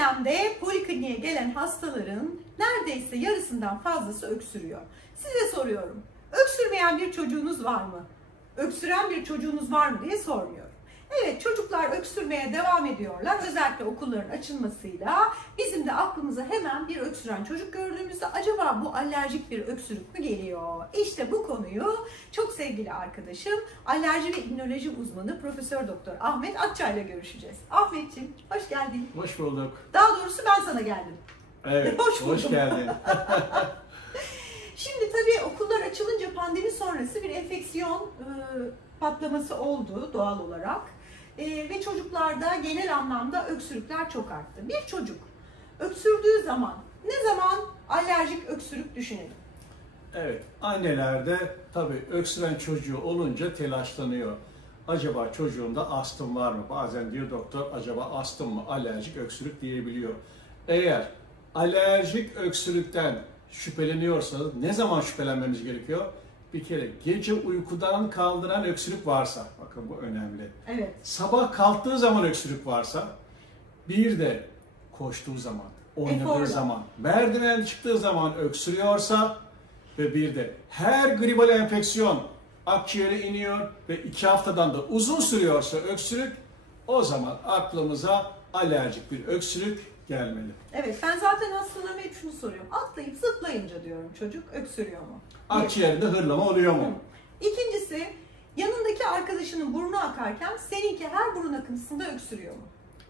dönemde polikliniğe gelen hastaların neredeyse yarısından fazlası öksürüyor. Size soruyorum, öksürmeyen bir çocuğunuz var mı? Öksüren bir çocuğunuz var mı diye sormuyorum. Evet, çocuklar öksürmeye devam ediyorlar. Özellikle okulların açılmasıyla bizim de aklımıza hemen bir öksüren çocuk gördüğümüzde acaba bu alerjik bir öksürük mü geliyor? İşte bu konuyu çok sevgili arkadaşım, alerji ve immünoloji uzmanı Profesör Doktor Ahmet Akçay ile görüşeceğiz. Ahmetciğim, hoş geldin. Hoş bulduk. Daha doğrusu ben sana geldim. Evet, hoş geldin. Şimdi tabii okullar açılınca pandemi sonrası bir enfeksiyon patlaması oldu doğal olarak. Ve çocuklarda genel anlamda öksürükler çok arttı. Bir çocuk öksürdüğü zaman ne zaman alerjik öksürük düşünelim? Evet, annelerde tabii öksüren çocuğu olunca telaşlanıyor. Acaba çocuğumda astım var mı? Bazen diyor doktor, acaba astım mı, alerjik öksürük diyebiliyor. Eğer alerjik öksürükten şüpheleniyorsanız ne zaman şüphelenmemiz gerekiyor? Bir kere gece uykudan kaldıran öksürük varsa, bakın bu önemli. Evet. Sabah kalktığı zaman öksürük varsa, bir de koştuğu zaman, oynadığı zaman, merdiven çıktığı zaman öksürüyorsa ve bir de her gribal enfeksiyon akciğere iniyor ve 2 haftadan da uzun sürüyorsa öksürük, o zaman aklımıza alerjik bir öksürük gelmeli. Evet, ben zaten hastalarıma hep şunu soruyorum. Atlayıp zıplayınca diyorum çocuk öksürüyor mu? Akciğerinde hırlama oluyor mu? İkincisi, yanındaki arkadaşının burnu akarken seninki her burun akıntısında öksürüyor mu?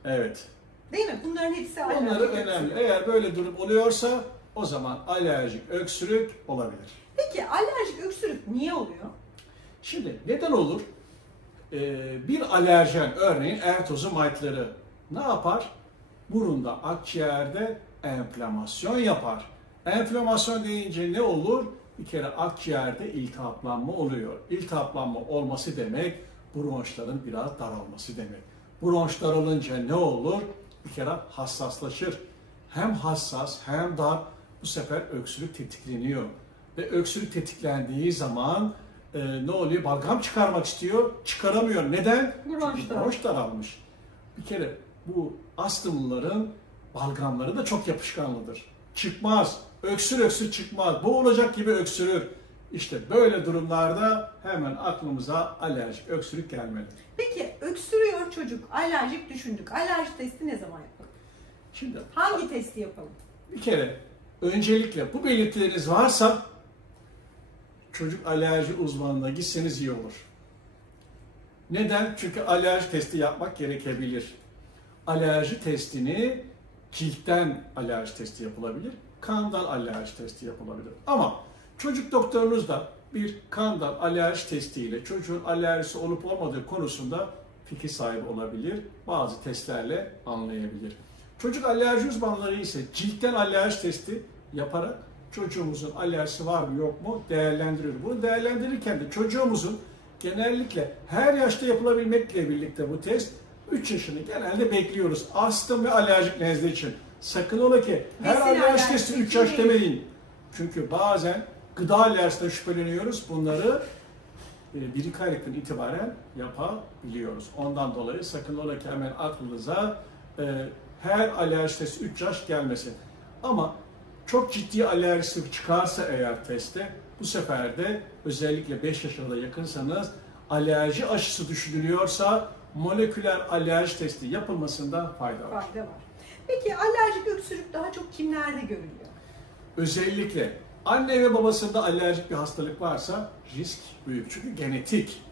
Evet. Değil mi? Bunların hepsi alerjik. Bunları önemli. Eğer böyle durum oluyorsa o zaman alerjik öksürük olabilir. Peki alerjik öksürük niye oluyor? Şimdi neden olur? Bir alerjen, örneğin ertozomytları ne yapar? Burunda, akciğerde enflamasyon yapar. Enflamasyon deyince ne olur? Bir kere akciğerde iltihaplanma oluyor. İltihaplanma olması demek bronşların biraz daralması demek. Bronş daralınca ne olur? Bir kere hassaslaşır. Hem hassas hem dar, bu sefer öksürük tetikleniyor. Ve öksürük tetiklendiği zaman ne oluyor? Balgam çıkarmak istiyor, çıkaramıyor. Neden? Çünkü bronş daralmış. Bir kere bu astımlıların balgamları da çok yapışkanlıdır. Çıkmaz, öksür çıkmaz, boğulacak gibi öksürür. İşte böyle durumlarda hemen aklımıza alerjik öksürük gelmeli. Peki öksürüyor çocuk, alerjik düşündük. Alerji testi ne zaman yapalım? Şimdi hangi testi yapalım? Bir kere öncelikle bu belirtileriniz varsa çocuk alerji uzmanına gitseniz iyi olur. Neden? Çünkü alerji testi yapmak gerekebilir. Alerji testini ciltten alerji testi yapılabilir, kandan alerji testi yapılabilir. Ama çocuk doktorunuz da bir kandan alerji testiyle çocuğun alerjisi olup olmadığı konusunda fikir sahibi olabilir, bazı testlerle anlayabilir. Çocuk alerji uzmanları ise ciltten alerji testi yaparak çocuğumuzun alerjisi var mı yok mu değerlendiriyor. Bunu değerlendirirken de çocuğumuzun genellikle her yaşta yapılabilmekle birlikte bu test 3 yaşını genelde bekliyoruz. Astım ve alerjik nezle için. Sakın ola ki her alerji testi 3 yaş demeyin. Çünkü bazen gıda alerjisinden şüpheleniyoruz. Bunları 1-2 aylıktan itibaren yapabiliyoruz. Ondan dolayı sakın ola ki hemen aklınıza her alerji testi 3 yaş gelmesin. Ama çok ciddi alerjisi çıkarsa eğer testte, bu sefer de özellikle 5 yaşına da yakınsanız alerji aşısı düşünülüyorsa moleküler alerji testi yapılmasında fayda var. Peki alerjik öksürük daha çok kimlerde görülüyor? Özellikle anne ve babasında alerjik bir hastalık varsa risk büyük. Çünkü genetik.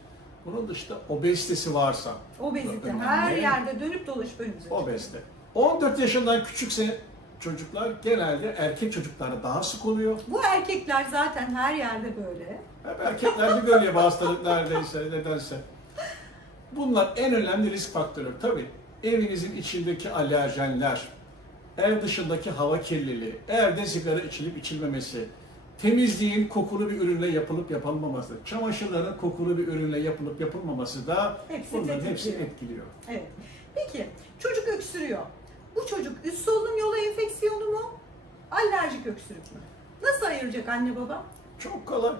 Bunun dışında obezitesi varsa. Obezite her yerde dönüp dolaşıp önümüze. Obezite. 14 yaşından küçükse çocuklar genelde erkek çocuklarda daha sık oluyor. Bu erkekler zaten her yerde böyle. Hep erkeklerde görüyor bu hastalık nedense. Bunlar en önemli risk faktörü. Tabii evinizin içindeki alerjenler, ev dışındaki hava kirliliği, evde sigara içilip içilmemesi, temizliğin kokulu bir ürünle yapılıp yapılmaması, çamaşırların kokulu bir ürünle yapılıp yapılmaması da bunların hepsini etkiliyor. Evet. Peki çocuk öksürüyor. Bu çocuk üst solunum yolu enfeksiyonu mu, alerjik öksürük mü? Nasıl ayıracak anne baba? Çok kolay.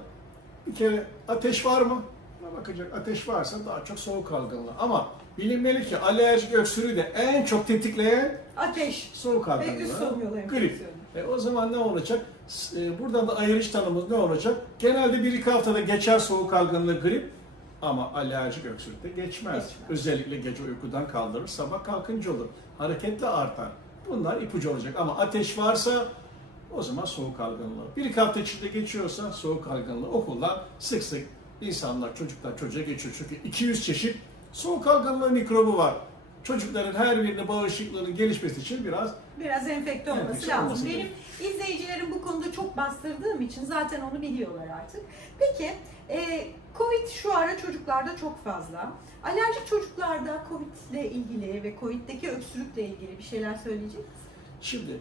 Bir kere ateş var mı? Buna bakacak. Ateş varsa daha çok soğuk algınlığı. Ama bilinmeli ki alerjik öksürüğü de en çok tetikleyen Ateş soğuk ve üst algınlığı, solunum yolu grip. enfeksiyonu. O zaman ne olacak? Buradan da ayrış tanımımız ne olacak? Genelde 1-2 haftada geçer soğuk algınlığı, grip ama alerjik öksürükte geçmez. Özellikle gece uykudan kaldırır, sabah kalkınca olur. Hareketle artar. Bunlar ipucu olacak ama ateş varsa o zaman soğuk algınlığı. 1-2 hafta içinde geçiyorsa soğuk algınlığı. Okuldan sık sık insanlar, çocuklar çocuğa geçiyor. Çünkü 200 çeşit soğuk algınlığı mikrobu var. Çocukların her birine bağışıklığının gelişmesi için biraz enfekte olması enfekte lazım. olması Benim izleyicilerim bu konuda çok bastırdığım için zaten onu biliyorlar artık. Peki Covid şu ara çocuklarda çok fazla. Alerjik çocuklarda Covid ile ilgili ve Covid'deki öksürükle ilgili bir şeyler söyleyecek misin? Şimdi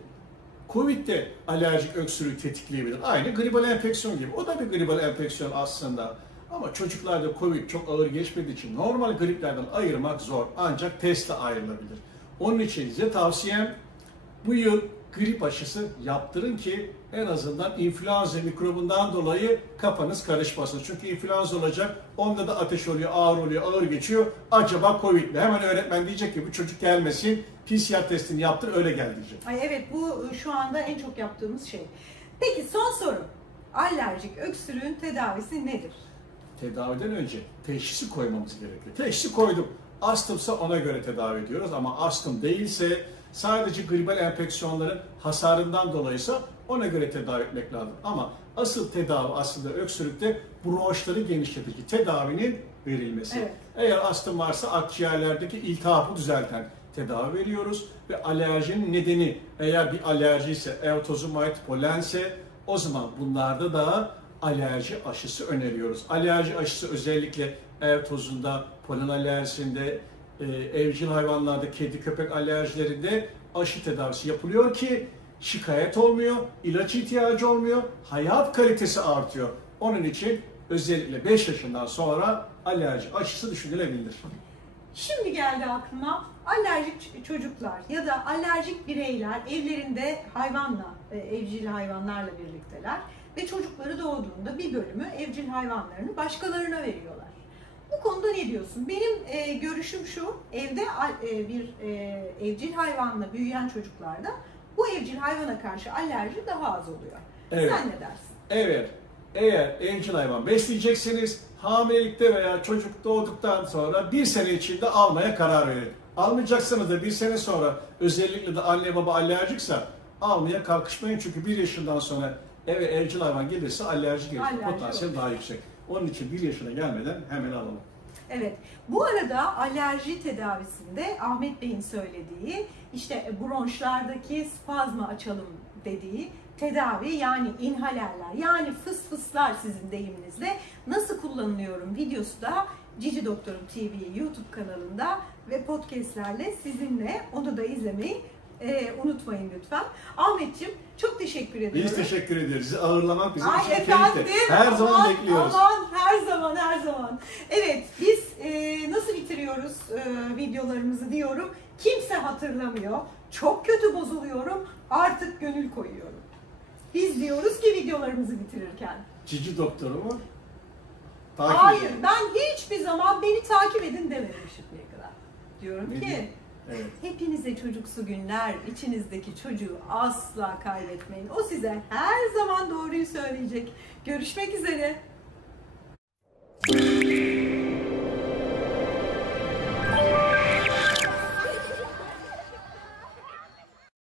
Covid'de alerjik öksürüğü tetikleyebilir. Aynı gribal enfeksiyon gibi. O da bir gribal enfeksiyon aslında. Ama çocuklarda Covid çok ağır geçmediği için normal griplerden ayırmak zor. Ancak testle ayrılabilir. Onun için size tavsiyem bu yıl grip aşısı yaptırın ki en azından influenza mikrobundan dolayı kafanız karışmasın. Çünkü influenza olacak, onda da ateş oluyor, ağır geçiyor. Acaba Covid mi? Hemen öğretmen diyecek ki bu çocuk gelmesin, PCR testini yaptır, öyle gel diyecek. Ay evet, bu şu anda en çok yaptığımız şey. Peki son soru. Alerjik öksürüğün tedavisi nedir? Tedaviden önce teşhisi koymamız gerekiyor. Teşhisi koydum. Astımsa ona göre tedavi ediyoruz ama astım değilse sadece gribal enfeksiyonların hasarından dolayıysa ona göre tedavi etmek lazım. Ama asıl tedavi aslında öksürükte bronşları genişletici tedavinin verilmesi. Evet. Eğer astım varsa akciğerlerdeki iltihabı düzelten tedavi veriyoruz ve alerjinin nedeni eğer bir alerji ise, evtozomait, polense o zaman bunlarda da alerji aşısı öneriyoruz. Alerji aşısı özellikle ev tozunda, polen alerjisinde, evcil hayvanlarda, kedi köpek alerjilerinde aşı tedavisi yapılıyor ki şikayet olmuyor, ilaç ihtiyacı olmuyor, hayat kalitesi artıyor. Onun için özellikle 5 yaşından sonra alerji aşısı düşünülebilir. Şimdi geldi aklıma, alerjik çocuklar ya da alerjik bireyler evlerinde evcil hayvanlarla birlikteler ve çocukları doğduğunda bir bölümü evcil hayvanlarını başkalarına veriyorlar. Bu konuda ne diyorsun? Benim görüşüm şu, evde bir evcil hayvanla büyüyen çocuklarda bu evcil hayvana karşı alerji daha az oluyor. Evet. Sen ne dersin? Evet, eğer evcil hayvan besleyecekseniz hamilelikte veya çocuk doğduktan sonra 1 sene içinde almaya karar verin. Almayacaksanız da 1 sene sonra özellikle de anne baba alerjikse almaya kalkışmayın çünkü 1 yaşından sonra eve evcil hayvan gelirse alerji gelir. Potansiyel daha yüksek. Onun için 1 yaşına gelmeden hemen alalım. Evet. Bu arada alerji tedavisinde Ahmet Bey'in söylediği işte bronşlardaki spazmı açalım dediği tedavi yani inhalerler yani fısfıslar sizin deyiminizle nasıl kullanılıyorum videosu da Cici Doktorum TV YouTube kanalında ve podcastlerle sizinle, onu da izlemeyi unutmayın lütfen. Ahmetciğim çok teşekkür ediyorum. Biz teşekkür ederiz. Sizi ağırlamak bizim için efendim, keyifli. Her zaman bekliyoruz. Her zaman. Evet, biz nasıl bitiriyoruz videolarımızı diyorum. Kimse hatırlamıyor. Çok kötü bozuluyorum. Artık gönül koyuyorum. Biz diyoruz ki videolarımızı bitirirken. Cici Doktorumu Hayır, ben hiçbir zaman beni takip edin demedim şimdiye kadar. Diyorum ki evet. Hepinize çocuksu günler, içinizdeki çocuğu asla kaybetmeyin. O size her zaman doğruyu söyleyecek. Görüşmek üzere.